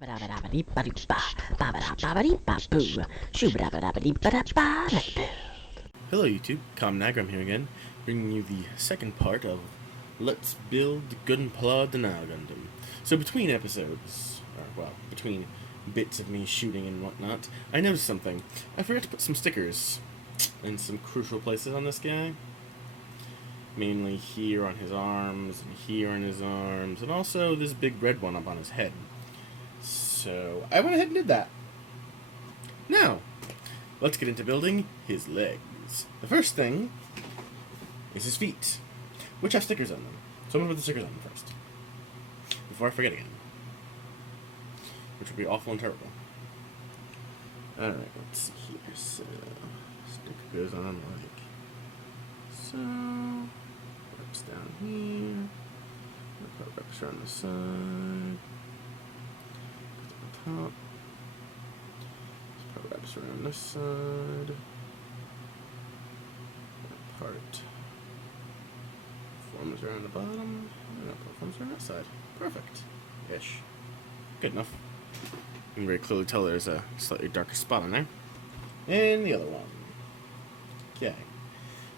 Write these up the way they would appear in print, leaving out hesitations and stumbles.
Hello YouTube, Nagram here again, bringing you the second part of Let's Build Gunpla Denial Gundam. So between episodes, between bits of me shooting and whatnot, I noticed something. I forgot to put some stickers in some crucial places on this guy. Mainly here on his arms, and here on his arms, and also this big red one up on his head. So I went ahead and did that. Now, let's get into building his legs. The first thing is his feet, which have stickers on them. So I'm going to put the stickers on them first, before I forget again. Which would be awful and terrible. Alright, let's see here. So, sticker goes on like so. Wraps down here. Wraps around the side. On the top. This part wraps around this side. That part forms around the bottom. And that part forms around that side. Perfect. Ish. Good enough. You can very clearly tell there's a slightly darker spot on there. And the other one. Okay.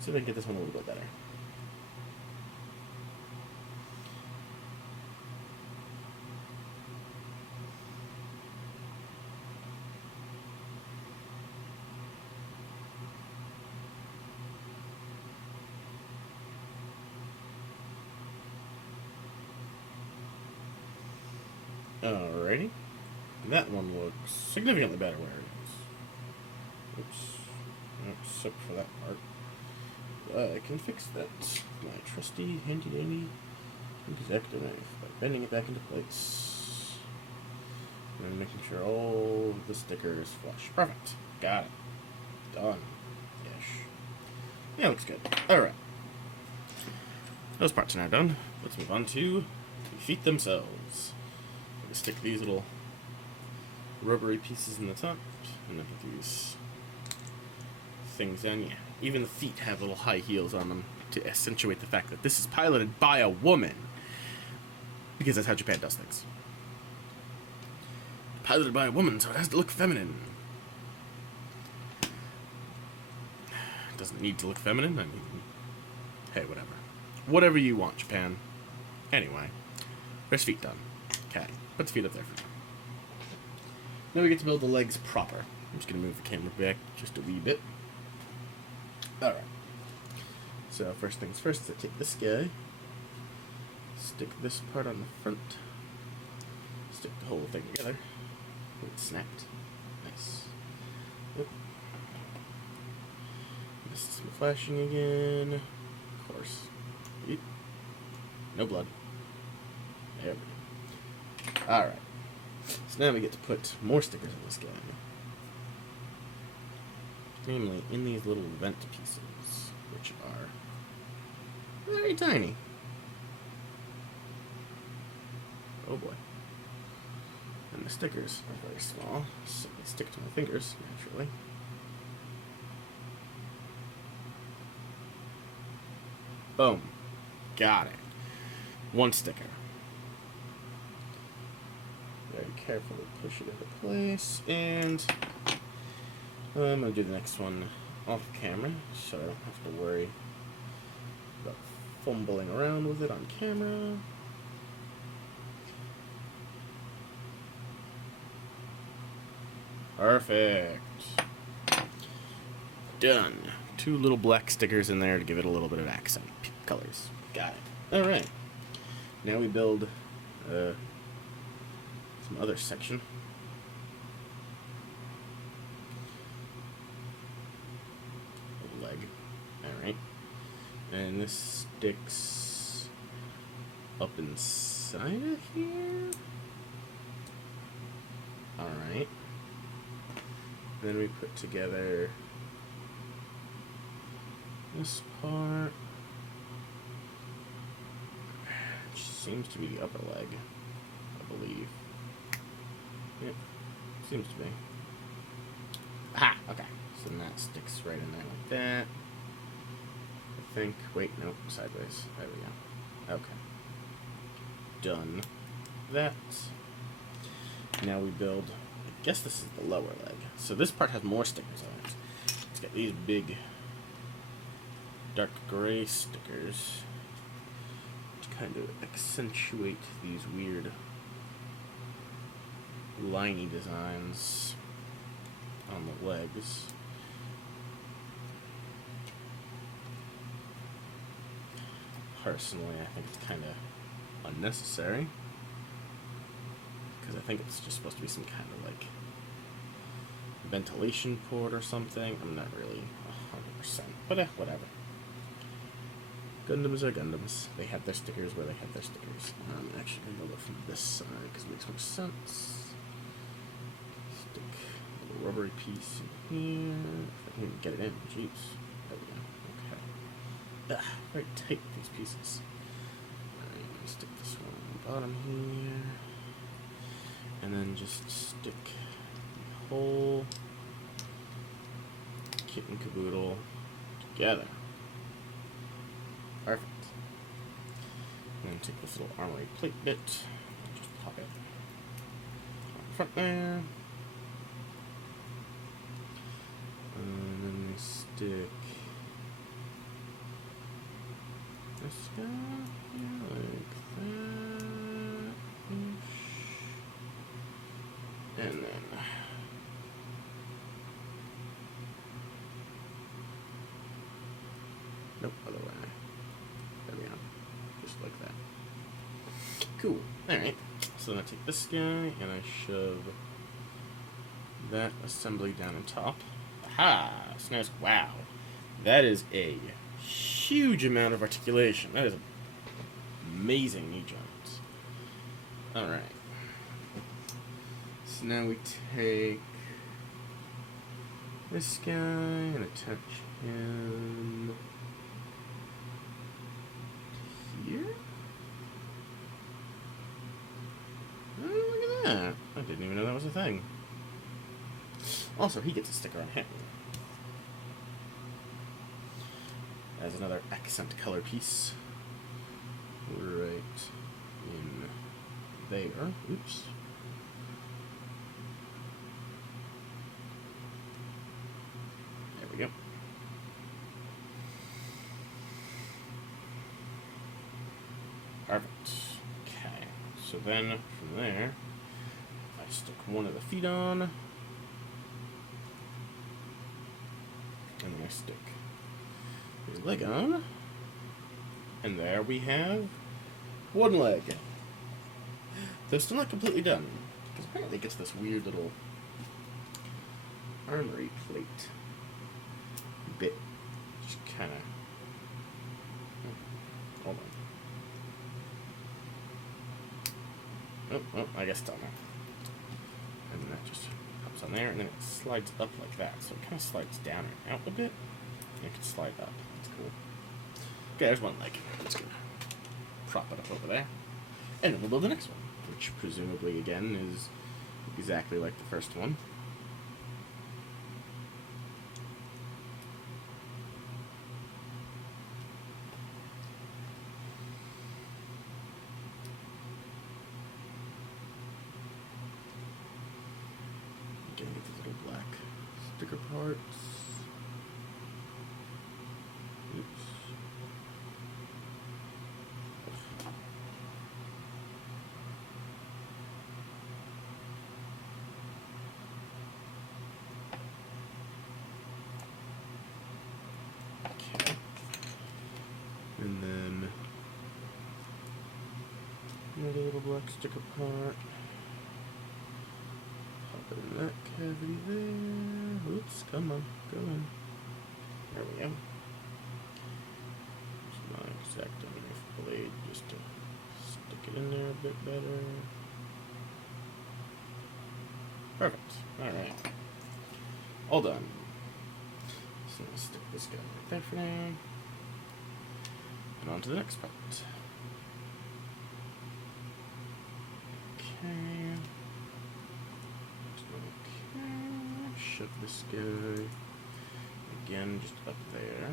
See if I can get this one a little bit better. Alrighty. That one looks significantly better where it is. Oops. Except for that part. I can fix that. My trusty handy-dandy X-Acto knife by bending it back into place. And making sure all of the stickers flush. Perfect. Got it. Done. Ish. Yeah, looks good. Alright. Those parts are now done. Let's move on to the feet themselves. Stick these little rubbery pieces in the top, and then put these things on. Yeah, even the feet have little high heels on them to accentuate the fact that this is piloted by a woman, because that's how Japan does things. Piloted by a woman, so it has to look feminine. It doesn't need to look feminine. I mean, hey, whatever. Whatever you want, Japan. Anyway, there's feet done. Okay. Put the feet up there for now. Now we get to build the legs proper. I'm just going to move the camera back just a wee bit. Alright. So first things first is I take this guy, stick this part on the front, stick the whole thing together. Oh, it snapped. Nice. Yep. This is flashing again. Of course. Eep. No blood. There we go. Alright, so now we get to put more stickers on this guy. Namely, in these little vent pieces, which are very tiny. Oh boy. And the stickers are very small, so they stick to my fingers, naturally. Boom. Got it. One sticker. Very carefully push it into place, and I'm going to do the next one off camera, so I don't have to worry about fumbling around with it on camera. Perfect. Done. 2 little black stickers in there to give it a little bit of accent colors. Got it. Alright. Now we build some other section. A leg. Alright. And this sticks up inside of here. Alright. Then we put together this part. Which seems to be the upper leg, I believe. Yep, seems to be. Aha! Okay. So then that sticks right in there like that. I think. Wait, nope, sideways. There we go. Okay. Done that. Now we build, I guess this is the lower leg. So this part has more stickers on it. It's got these big dark gray stickers to kind of accentuate these weird liney designs on the legs. Personally, I think it's kind of unnecessary, because I think it's just supposed to be some kind of like ventilation port or something. I'm not really 100%, but whatever. Gundams are Gundams. They have their stickers where they have their stickers. I'm actually going to go from this side because it makes more sense. Stick a little rubbery piece in here. If I can even get it in. Jeez. There we go. Okay. Very tight, these pieces. Alright, I'm going to stick this one on the bottom here. And then just stick the whole kit and caboodle together. Perfect. And then take this little armory plate bit and just pop it on front there. And then we stick this guy here like that. And then nope, other way. There we go. Just like that. Cool. Alright. So then I take this guy and I shove that assembly down on top. Aha! So now it's, wow. That is a huge amount of articulation. That is amazing knee joints. Alright. So now we take this guy and attach him here. Oh, look at that. I didn't even know that was a thing. Also, he gets a sticker on him. As another accent color piece. Right in there. Oops. There we go. Perfect. Okay. So then, from there, I stick one of the feet on. And then I stick his leg on. And there we have one leg. Though still not completely done. Because apparently it gets this weird little armory plate bit. Just kind of... Hold on. Oh, I guess it's on there. And then that just pops on there, and then it slides up like that. So it kind of slides down and out a bit. And it can slide up. That's cool. Okay, there's one leg. Let's go. Prop it up over there. And then we'll build the next one, which presumably, again, is exactly like the first one. Again, get these little black sticker parts. Oops. Okay. And then another little black sticker part. Pop it in that cavity there. Oops, come on, go on. There we go. Just not exact underneath blade, just to stick it in there a bit better. Perfect. Alright. All done. So I'll stick this guy right there for now. And on to the next part. Okay. Shove this guy again just up there.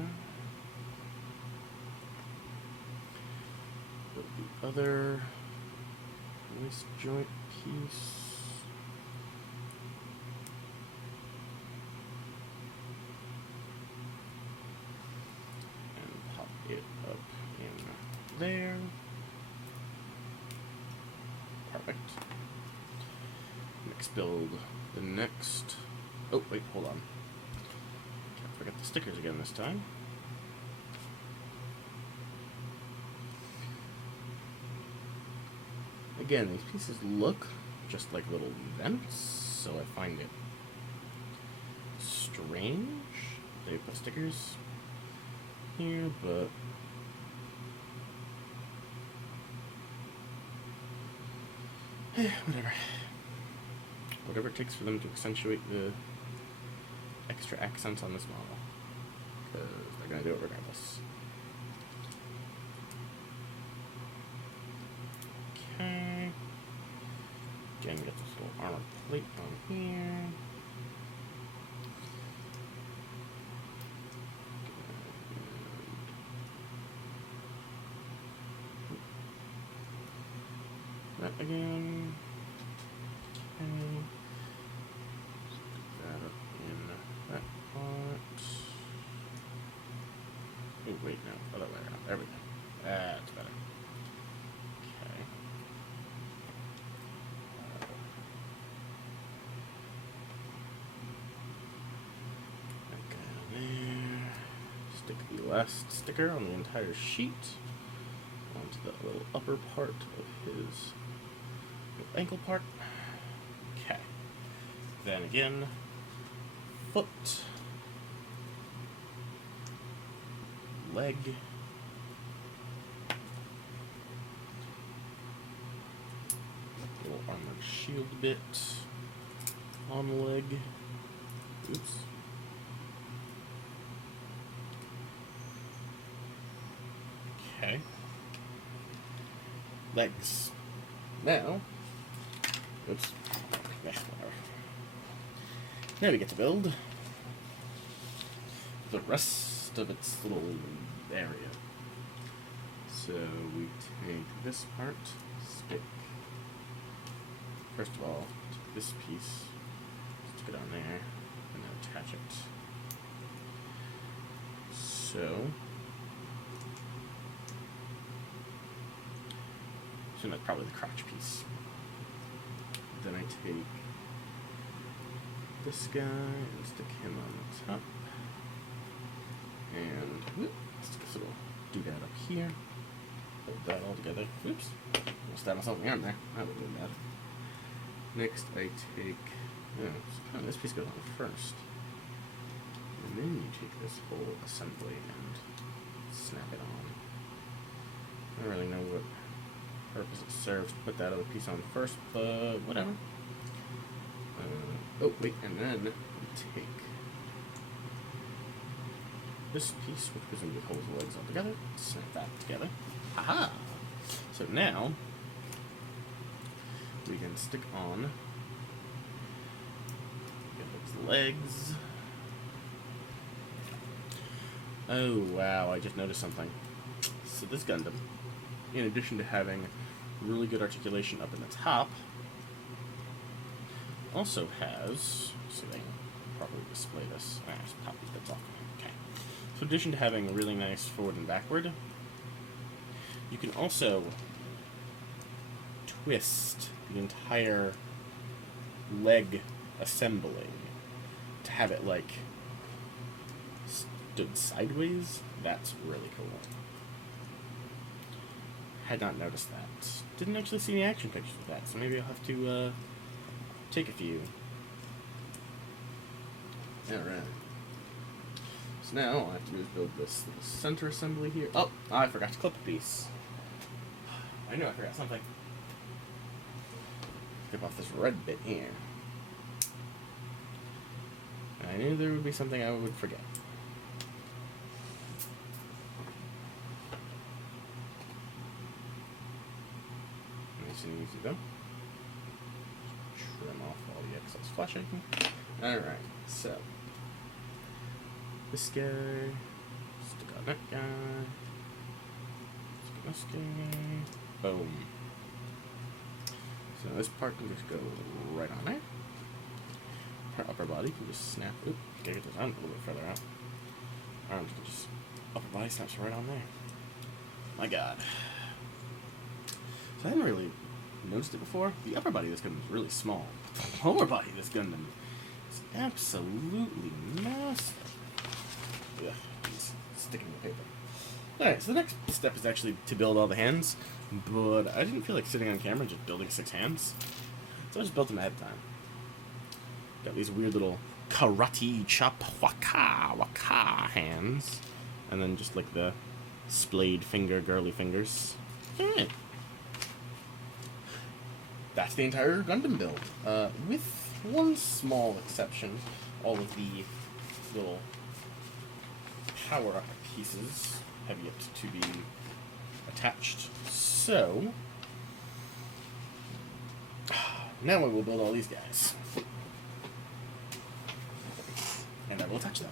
Put the other waist joint piece there. Perfect. Next build the next... Oh, wait, hold on. Can't forget the stickers again this time. Again, these pieces look just like little vents, so I find it strange they put stickers here, but whatever. Whatever it takes for them to accentuate the extra accents on this model, because they're gonna do it regardless. Okay. Again, get this little armor plate on here. That again. Okay. Put that up in that part. Oh, wait, no. Other way around. There we go. That's better. Okay. Okay, there. Stick the last sticker on the entire sheet onto the little upper part of his ankle part. Okay. Then again, foot, leg, little armored shield bit on the leg. Oops. Okay. Legs. Now, oops. Yeah, whatever. Now we get to build the rest of its little area. So we take this part, stick. First of all, take this piece, stick it on there, and then attach it. So that's probably the crotch piece. Then I take this guy and stick him on the top. And whoop, stick this little doodad up here. Hold that all together. Oops. I'll stab myself in the arm there. That would be bad. Next I take this piece goes on first. And then you take this whole assembly and snap it on. I don't really know what purpose it serves to put that other piece on first, but whatever. Oh, wait, and then we take this piece, which presumably holds the legs all together, snap that together. Aha! So now, we can stick on its legs. Oh, wow, I just noticed something. So this Gundam, in addition to having really good articulation up in the top, also has, so they can properly display this. Just pop these bits off. Okay. So in addition to having a really nice forward and backward, you can also twist the entire leg assembly to have it like stood sideways. That's really cool. Had not noticed that. Didn't actually see any action pictures of that, so maybe I'll have to take a few. Alright. So now all I have to do is build this little center assembly here. Oh, I forgot to clip a piece. I knew I forgot something. Clip off this red bit here. I knew there would be something I would forget. Nice and easy though. Trim off all the excess fleshing. Alright, so this guy, stick on that guy, stick on this guy, boom. So this part can just go right on there. Her upper body can just snap. Oop, gotta get this arm a little bit further out. Arms can just, upper body snaps right on there. My god. So I hadn't really noticed it before. The upper body of this Gundam is really small. The lower body of this Gundam is absolutely massive. Ugh, it's sticking to the paper. Alright, so the next step is actually to build all the hands, but I didn't feel like sitting on camera just building 6 hands, so I just built them ahead of time. Got these weird little karate chop waka hands, and then just like the splayed finger, girly fingers. Alright. That's the entire Gundam build, with one small exception. All of the little power-up pieces have yet to be attached. So, now I will build all these guys. And I will attach them.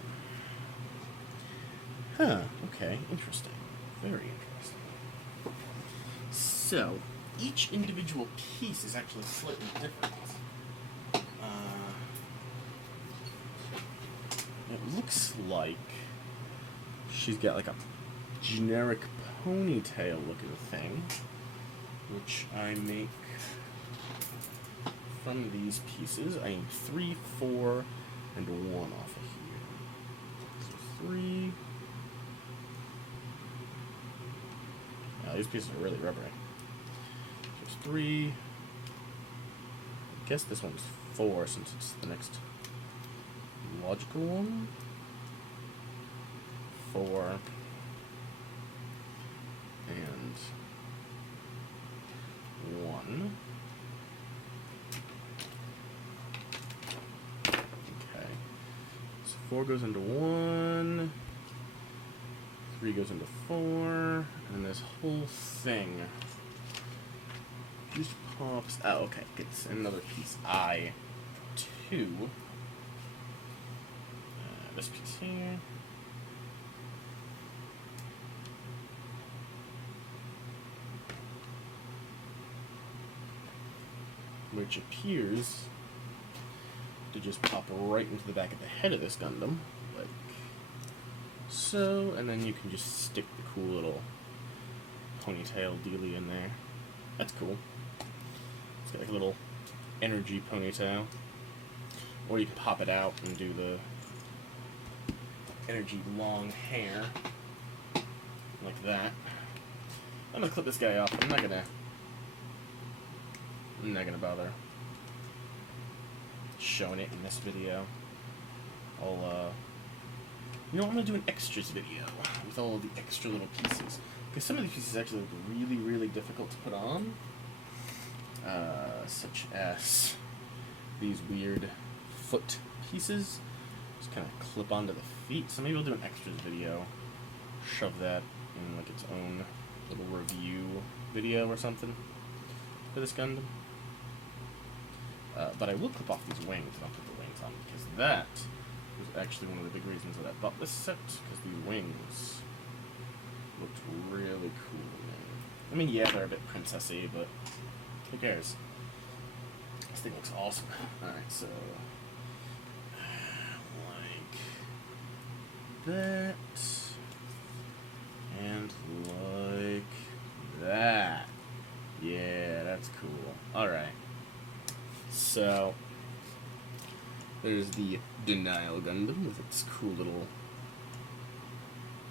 Huh, okay, interesting. Very interesting. So, each individual piece is actually slightly different. It looks like she's got like a generic ponytail looking thing, which I make from these pieces. I need 3, 4, and 1 off of here. So 3. Now these pieces are really rubbery. There's 3. I guess this one's 4 since it's the next logical one. 4. And 1. Okay. So 4 goes into 1. 3 goes into 4. And this whole thing just pops out. Okay, gets another piece. I2. This piece here. Which appears to just pop right into the back of the head of this Gundam, like so, and then you can just stick the cool little ponytail dealie in there. That's cool. It's got like a little energy ponytail. Or you can pop it out and do the energy long hair, like that. I'm gonna clip this guy off. I'm not gonna bother showing it in this video. I'm gonna do an extras video with all of the extra little pieces, because some of these pieces actually look really, really difficult to put on, such as these weird foot pieces. Just kind of clip onto the feet. So maybe I'll do an extras video, shove that in like its own little review video or something for this Gundam. But I will clip off these wings, and I'll put the wings on, because that was actually one of the big reasons that I bought this set, because these wings looked really cool to me. I mean, yeah, they're a bit princessy, but who cares? This thing looks awesome. Alright, so like that, and like that. Yeah, that's cool. Alright. So, there's the Denial Gundam with its cool little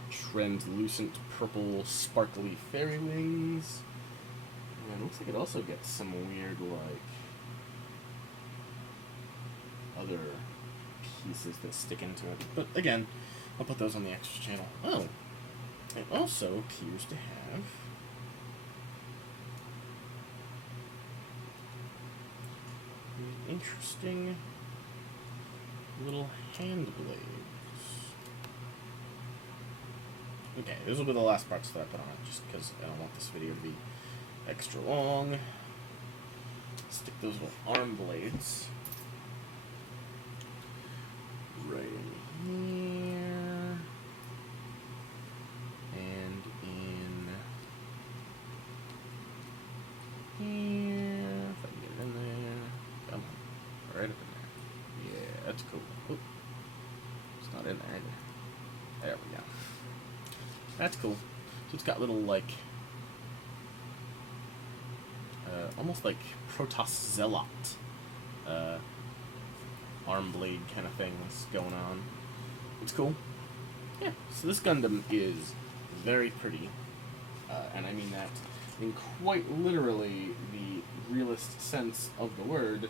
translucent purple sparkly fairy wings. And it looks like it also gets some weird, like, other pieces that stick into it. But again, I'll put those on the extra channel. Oh, it also appears to have interesting little hand blades. Okay, those will be the last parts that I put on it, just because I don't want this video to be extra long. Stick those little arm blades right in here and in here. If I can get it in there. Come on. Right up in there. Yeah, that's cool. Oop. It's not in there either. There we go. That's cool. So it's got little, like, almost like Protoss Zealot arm blade kind of thing that's going on. It's cool. Yeah, so this Gundam is very pretty, and I mean that in quite literally the realist sense of the word,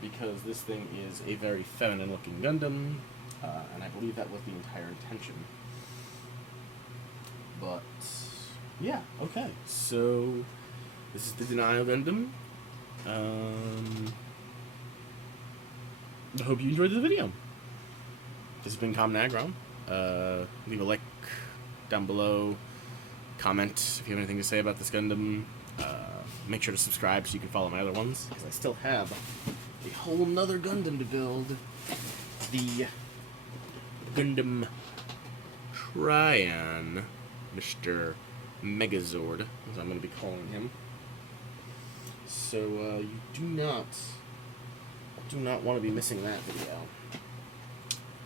because this thing is a very feminine-looking Gundam, and I believe that was the entire intention. But, yeah, okay, so this is the Denial Gundam. I hope you enjoyed the video. This has been Comnagrom. Leave a like down below. Comment if you have anything to say about this Gundam. Make sure to subscribe so you can follow my other ones, because I still have a whole nother Gundam to build. The Gundam Tryon, Mr. Megazord, as I'm going to be calling him. So you do not want to be missing that video.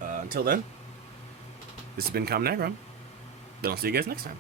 Until then, this has been Comnagrom. Then I'll see you guys next time.